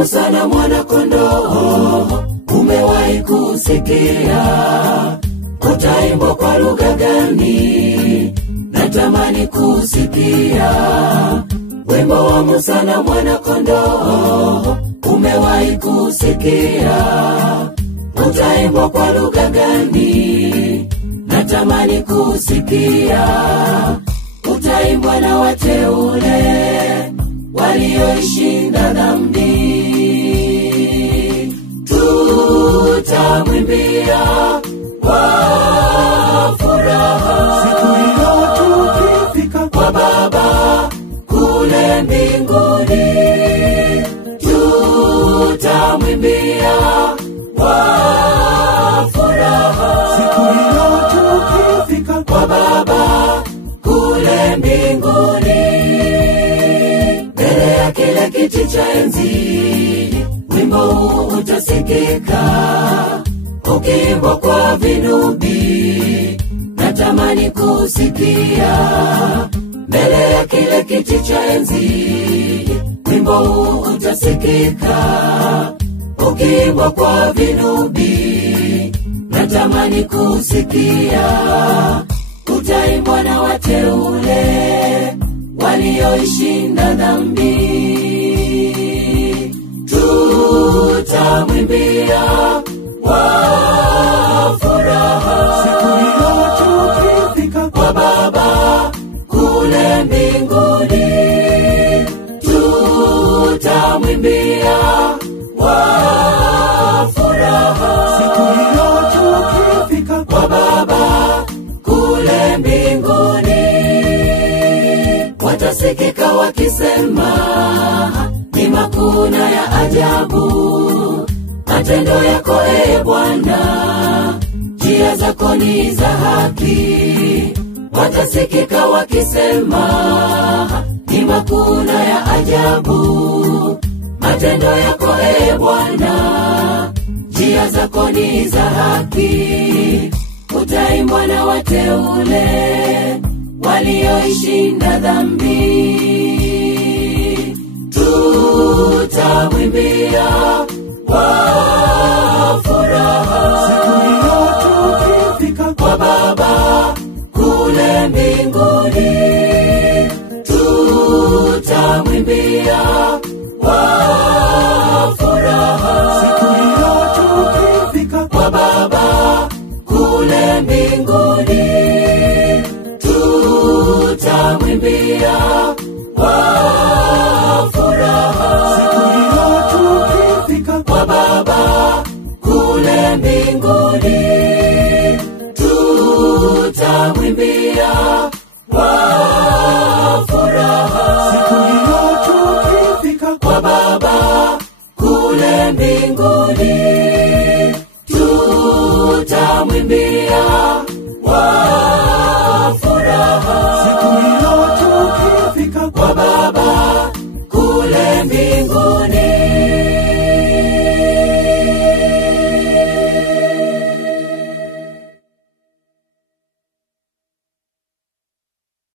Musa na mwana kondoo, umewahi kusikia? Utaimbwa kwa lugha gani? Natamani kusikia. Wimbo wa Musa na mwana kondoo, umewahi kusikia? Utaimbwa kwa lugha gani? Natamani kusikia. Utaimbwa na wateule walioishinda dhambi. Tutamwimbia kwa furaha siku hiyo tukifika kwa Baba kule mbinguni. Tutamwimbia kwa furaha siku hiyo tukifika kwa Baba kule mbinguni. Mbele ya kile kiti cha enzi, wimbo huu utasikika ukiimbwa kwa vinubi. Natamani kusikia. Mbele ya kile kiti cha enzi, wimbo huu utasikika ukiimbwa kwa vinubi. Natamani kusikia. Utaimbwa na wateule walioishinda dhambi. Tutamwimbia kwa furaha siku hiyo tukifika kwa Baba kule mbinguni. Tutamwimbia kwa furaha siku hiyo tukifika kwa Baba kule mbinguni. Watasikika wakisema, ni makuu na ya ajabu matendo yako ee Bwana, njia zako ni za haki. Watasikika wakisema, ni makuu na ya ajabu matendo yako ee Bwana, njia zako ni za haki. Utaimbwa na wateule walioishinda dhambi. Tutamwimbia kwa furaha siku hiyo tukifika kwa Baba kule mbinguni. Tutamwimbia kwa furaha siku hiyo tukifika kwa Baba kule mbinguni. Tutamwimbia kwa furaha siku hiyo tukifika kwa Baba kule mbinguni. Tutamwimbia kwa furaha siku hiyo tukifika kwa Baba kule mbinguni. Tutamwimbia kwa